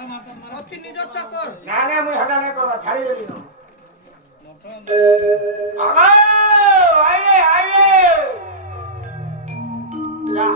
অতি নিজর চাকর না না মুই হটা না করবা ছাড়ি দেলি না আগো আইয়ে আইয়ে যা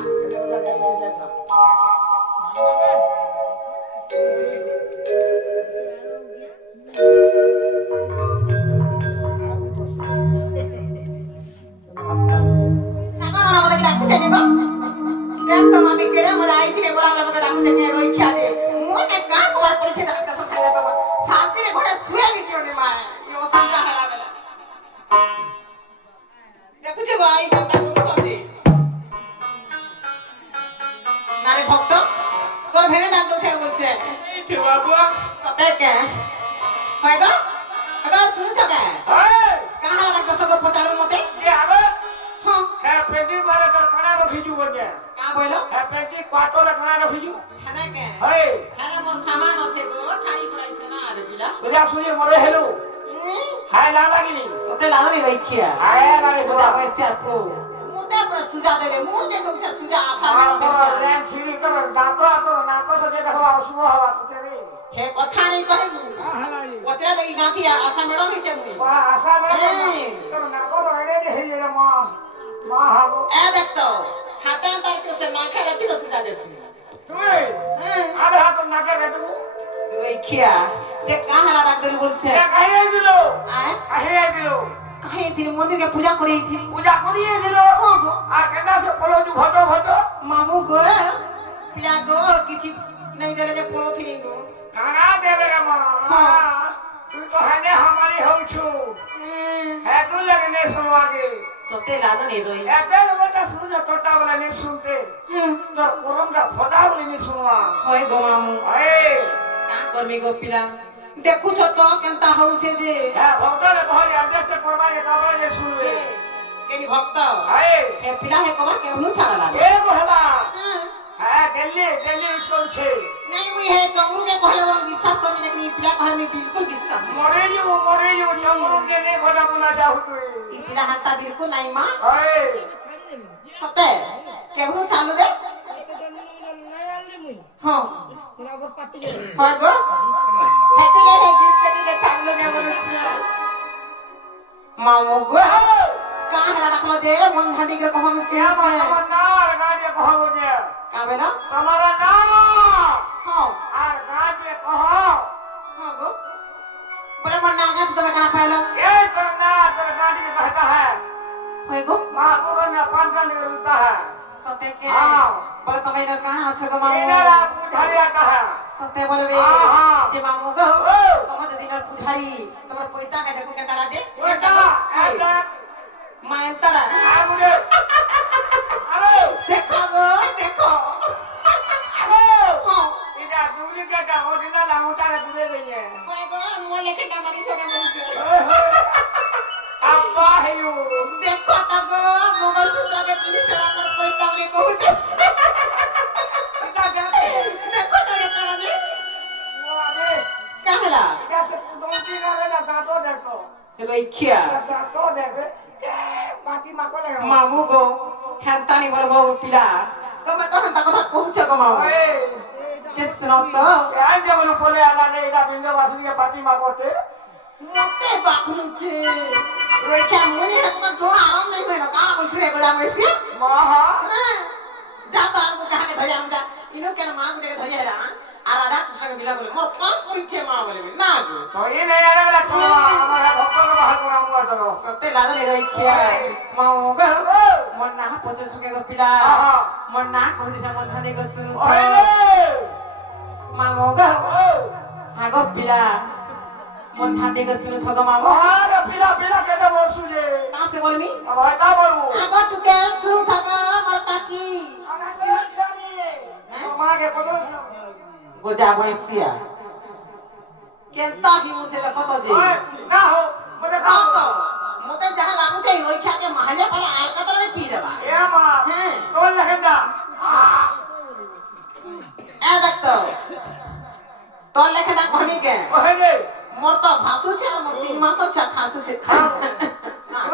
মন্দিরকে পূজা করিয়ে দিল আর কেনা সে পলো জু ঘটো ঘটো মামু গো পিলা গো কিছু नहीं देले जे पोलो थिनी गो काना देबे रे मां तू तो हने हमारी होछु है तू लगने सुनवा के तोते लादो नहीं रोई एतन बेटा सुन तोटा वाला नहीं सुनते तोर कोरमडा फटा बोली नहीं सुनवा होय गो मामू ए का करमी गो पिला देखु छ तो केनता होउछे जे है भक्त रे कहले अध्यक्ष से करबा के काबा जे सुनवे केनी भक्त ए पिला है कबर केहनु छाड़ा लागे ए गोहला हां दिल्ली उसको छे नहीं मुई है चमरू के कहले वो विश्वास करमी लेकिन ई पिला कहले मी बिल्कुल विश्वास मरे जो चमरू ने ने खड़ा बना जाहु तू ई पिला हत्ता बिल्कुल नहीं मां ए सते केहनु चालू रे हां हां गो हेती के गिफ्ट के चालू ने बोलछि मामू गो का हला रखलो जे मन धांडी के कहम से नार गाड़ी कहम जे का बेला तुम्हारा नाम हां आर गाड़ी कहो हां गो बोले मन नागा तो कहां पाइलो ए करना तेरा गाड़ी कहता है होय गो महापुर में पान का निकलता है सते के हां बोले तुम इधर कहां छ गो मामू इधर पुजारी आता है सते बोलबे जे मामू गो तुम जो दिन पुजारी तमर पोइता के देखो के तारा जे बेटा मैं तारा आ मुझे अरे देखो गो देखो अरे हां इधर डुप्लीकेट ओरिजिनल आउटा रे दूरे गई है होय गो मो लेके ना मारी छोके बोलछे अब्बा है यू देखो त गो मोबाइल सूत्र के पीछे चला पर पोइता ने कहू देखो तो रे करा ने अरे कहला कैसे दोंती ना रे ना दांतो देखो हे भाई खिया दांतो देख बाकी माको ले मामू गो हेंता नि बोलबो पिला तो मैं तो हेंता कथा कहू छ गो मामू जे सुनो तो यार जे बोलू बोले आला ने एटा बिंदु वासुरी के पार्टी माकोते मते बाखुनी छे रोइका मुनी ना तो डोळा आराम नहीं भेनो काला बोल छे गोला मैसी माहा जा तो आर को कहा के धरिया जा इनो के मां को के धरिया ला आ राधा कृष्ण के बिला बोले मोर कान पुछे मां बोले ना गो तो ये नहीं आने वाला चलो हमारा भक्त को बाहर को रामवा चलो तते लादो ले रोइखिया माऊ गो मन ना पचे सुके गो पिला मन ना को दिशा मन धने गो सुन माऊ गो आगो पिला मन धांदे गो सुन थगो माऊ अरे पिला पिला के तो बोल सुजे का से बोलमी अब हटा बोलू आगो टू के सुन थगो मोर काकी मां के पकड़ो गोजा भैंसिया केनता ही मुझे देखो तो जी ना हो मुझे ना तो मुते जहां लागू छै रोइखा के महले पर आल कतर में पी देबा ए मां हैं तो लहंगा ए देख तो लेखना कहनी के ओहे मोर तो भासु छै और मोर 3 मास छ खासु छै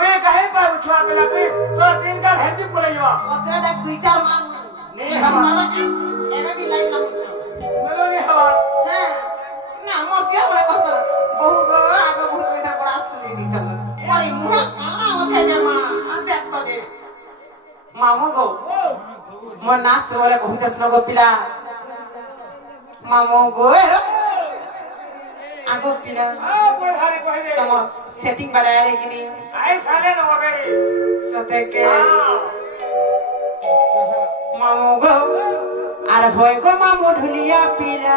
ओए कहे पर उठवा पेला पे तो दिन का हेंडी बोले जवा ओतरे देख ट्विटर मां नहीं हवा एने भी लाइन ना पूछो बोलो नहीं हवा हैं क्या बड़ा कष्ट बहु गो आगो बहुत बेदर बड़ा सुंदरी दी चल अरे मुहा काला होथे जे मां देख तो जे मामो गो मोर नाच वाले बहुत जसनो गो पिला मामो गो आगो पिला बोल खाली कहले तम सेटिंग बनाया रे किनी आई साले न वगैरे सते के मामो गो आर होय गो मामो ढुलिया पिला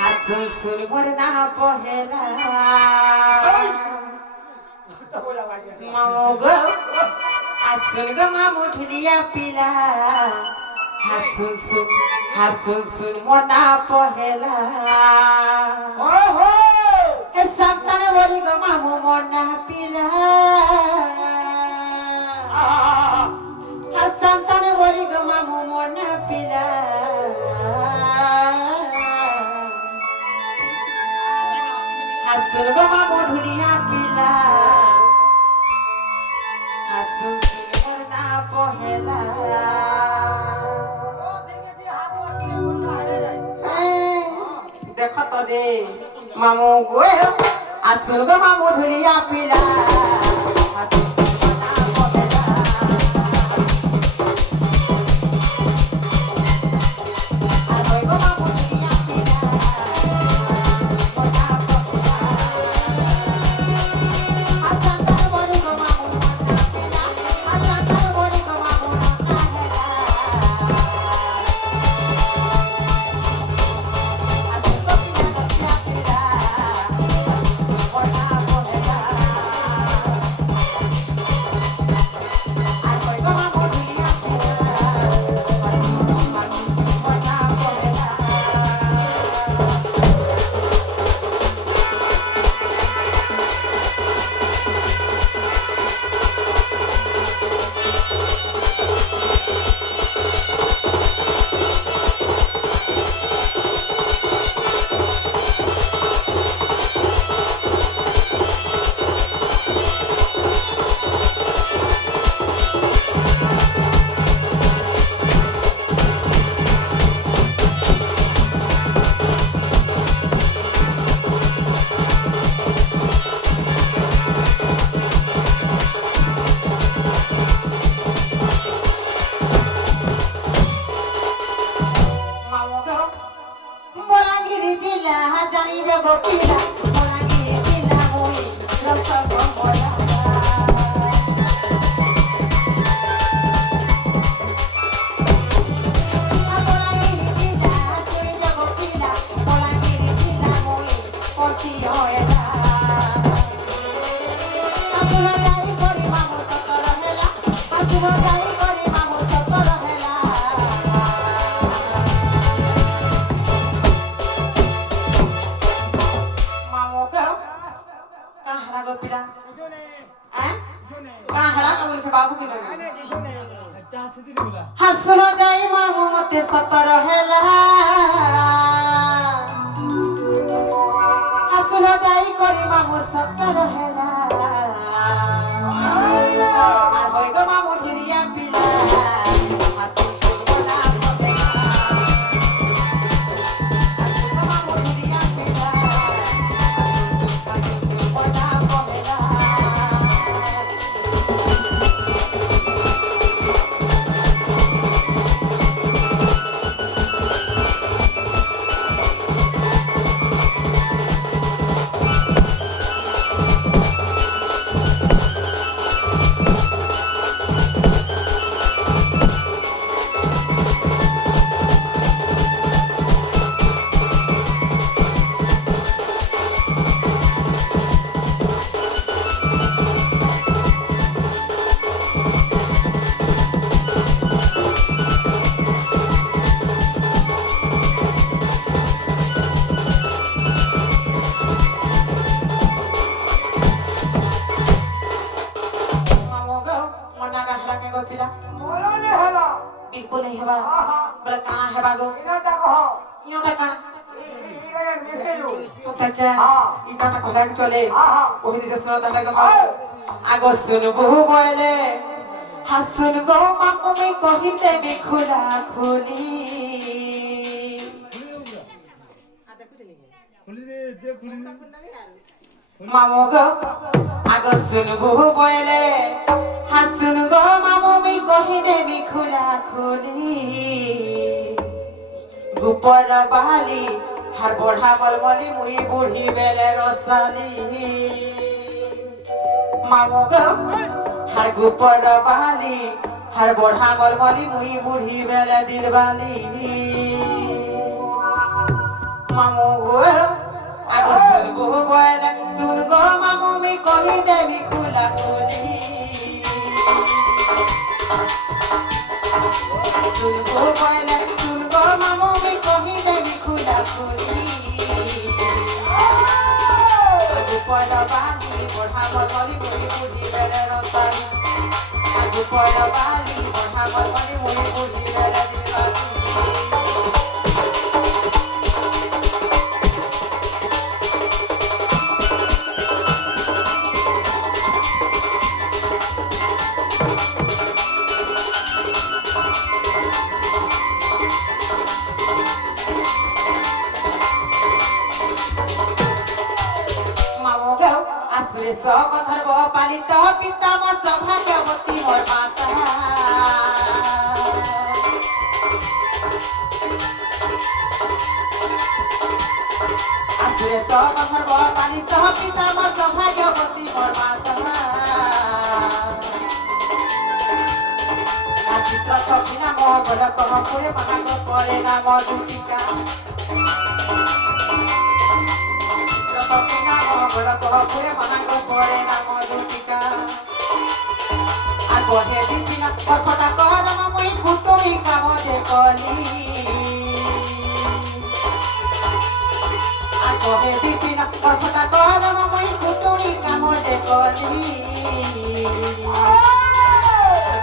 हासुन सुन मोर ना पहेला मामो गो हासुन गो मामो ढुलिया पिला हासुन सुन मोर ना पहेला ओहो ए संतान बोली गो मामो मोर ना पिला संतान बोली गो मामो मोर ना पिला हासुन गो मामो ढुलिया पिला हासुन सुन मोर ना पहेला देखो तो दे मामो गो आसुन गो मामो ढुलिया पिला आसुन सुन ना पहेला आरोय गो मामो ढुलिया पिला आसुन ना पहेला आचंदा बोली गो मामो ना पिला आचंदा बोली गो मामो ना पहेला Molangiri jila jani jago pila Molangiri jila mui rasa gomola Molangiri jila jani jago pila Molangiri jila mui kosi hoela Asuno jai kori mamu sotoro hela Asuno jai kori mamu sotoro hela गो पिला हैं कहां हरा का बोले बाबू के लगे हसनो जाई मामू मते सतर हेला हसनो जाई करी मामू सतर हेला আর होय गो मामू ढुलिया पिला हसनो सुना पहेला हसनो मामू ढुलिया पिला हसनो सुना पहेला बिल्कुल नहीं हेबा बोले कहां हेबा गो इनो टाका सतके इटा टाका लाग चले ओहि जे सुनो दाला गमा आगो सुन बहु बोले হাসুন গো মামুমি কহিতে বি খোলা খুলি মামু গো আগ শুনবু বলে হাসুন গো মামুমি কহিতে বি খোলা খুলি গুপর বালি হার বড়া মলমলি মুই বুড়ি বেলে রসালি মামু গো হার গুপর বালি হার বড়া মলমলি মুই বুড়ি বেলে দিলবালি মামু গো আগ শুনবু বলে শুন গো মামু মি কহি দেবি খোলা খুলি শুন গো বলে শুন গো মামু মি কহি দেবি খোলা খুলি গুপর বালি বড়া মলমলি মুই বুড়ি বেলে রসালি গুপর বালি বড়া মলমলি মুই বুড়ি বেলে দিলবালি আসুরে সগ ধর্ব পালিত পিতা মোর সৌভাগ্যবতী মোর মাতা আসুরে সগ ধর্ব পালিত পিতা মোর সৌভাগ্যবতী মোর মাতা চিত্র সখী নাম বড় কম করে মহাগ পরে নাম দুটিকা বড় কপুরে মহাগ পরে নাম দুটিকা আর বহে দিবি না কথাটা কলম মুই কুটুরি কাম যে কলি আর বহে দিবি না কথাটা কলম মুই কুটুরি কাম যে কলি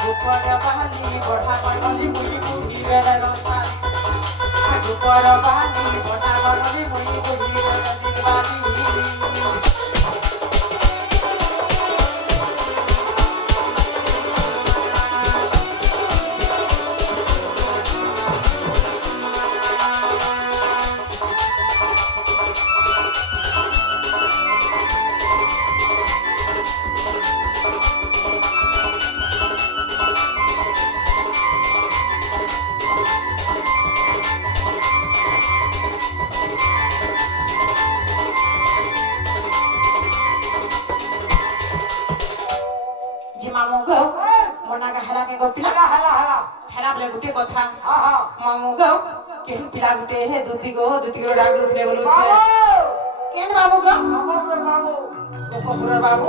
গুপর বালি বড়া মলমলি মুই বুড়ি বেলা রসালি গুপর বালি বড়া মলমলি মুই বুড়ি বেলা দিলবালি মামু গো মনাগা হেলাকে গো পিলা হেলা বলে গুটে কথা মামু গো কেন পিলা গুটে হে দুতি গো ডাক দুতলে বলুছে কেন বাবু গো গোপপুরের বাবু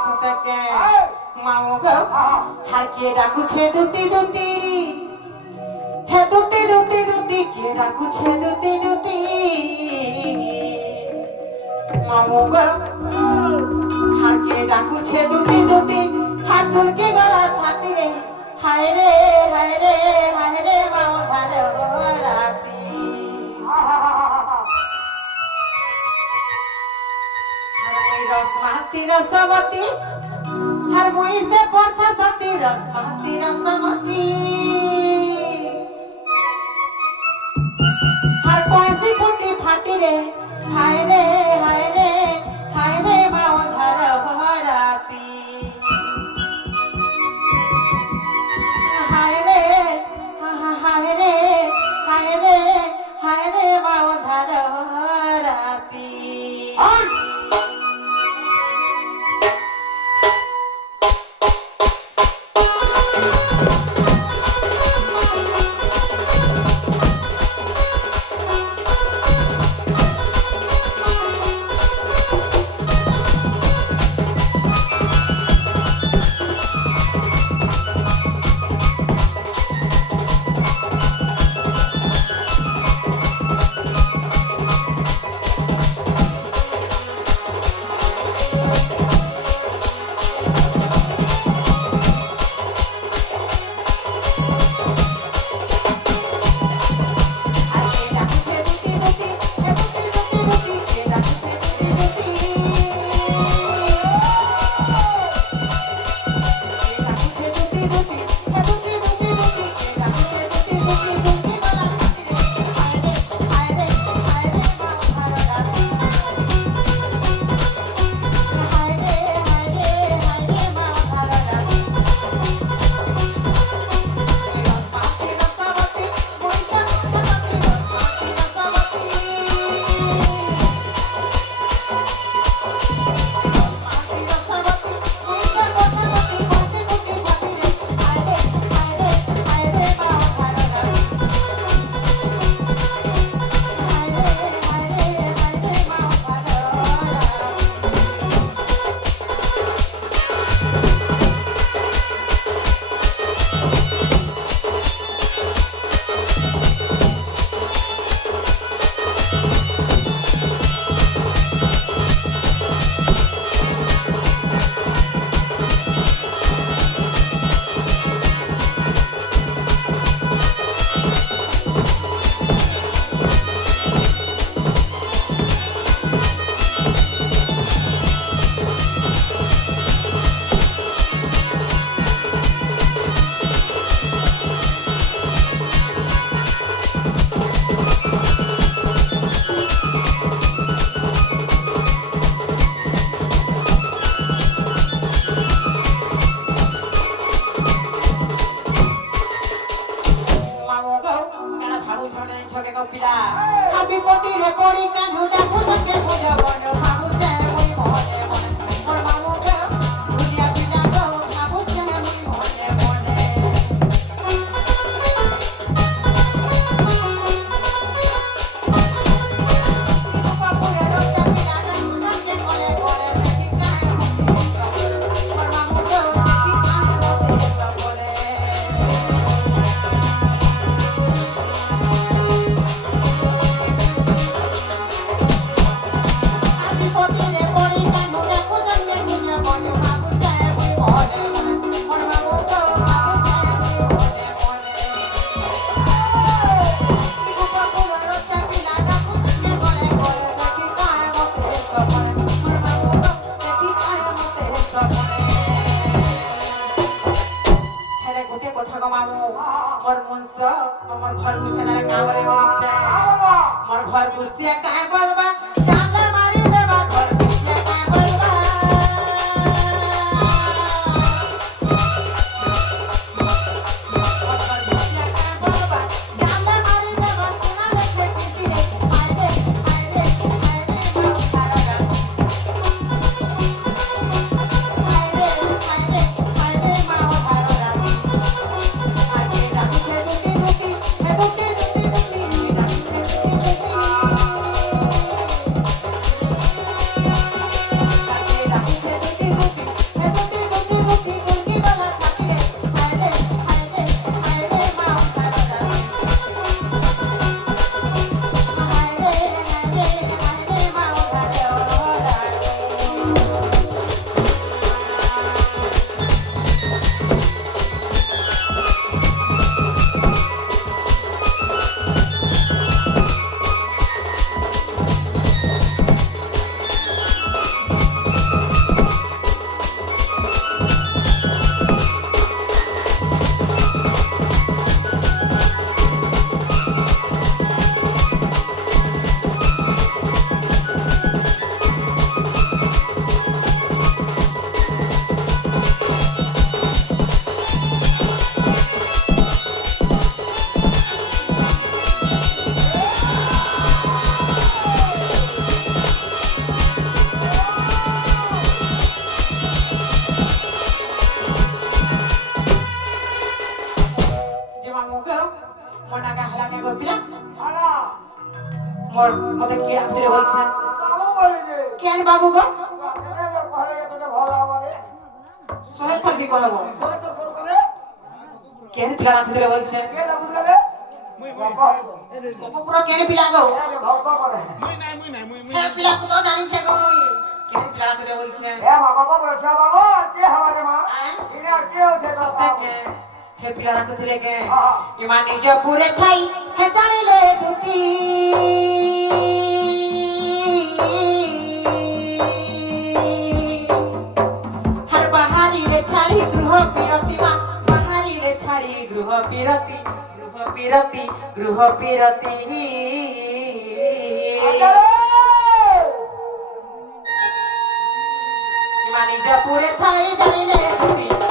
সতকে মামু গো হার কে ডাকুছে দুতি হে দুতি কে ডাকুছে দুতি মামু গো হার কে ডাকুছে দুতি হাত ধুলকে গলা ছাতি রে হায় রে মাও ধারে রাতি রসমতি হার মই সে পড়ছা সতী রসমতি হার কইসি ফুটি ফাটি রে হায় রে মাও ধারে রাতি হায় রে মাও ধারে রাতি মামু গো কেন ভাবু ছনে ছকে গো পিলা হাবি পতি রে পড়ি কানু ডাকু ছকে বুঝা বন ভাবু চে মুই মনে মনে মোর মামু গো ভুলিয়া পিলা গো ভাবু চে মুই মনে মনে বাপুরে রোজা পিলা ডাকু ছকে গলে গলে দেখি কাহে মতে মোর মামু গো দেখি কাহে মতে সবলে मोर घर गुस्सिया काहे बोलबा चांदा मारी देबा घर गुस्सिया काहे बोलबा मोर घर गुस्सिया काहे बोलबा चांदा मारी देबा सुना लेके चिट्ठी रे हाय रे मारा गा हाय रे मारा मारा गा आजे रात से दुती दुती मैं दुती दुती दुती रात से मोर मते कीड़ा फिरे बोलছে কেন বাবু গো সোহেল থাকবি কহবো কেন পিলা ফিরে বলছে পুরো কেন পিলা গো হ্যাঁ পিলা কো তো জানি ছে গো মুই কেন পিলা ফিরে বলছে এ বাবা বলছে বাবা কে হওয়ারে মা ইনে আর কে হচ্ছে সত্যি কে হে পিলা কইলে কে ইমান নিজ পুরে থাই হে জানিলে দুতি हर बहारी ले छाड़ी गृह पिरती मा बहारी ले छाड़ी गृह पिरती गृह पिरती मानी जपुरे थाई जानिले दुती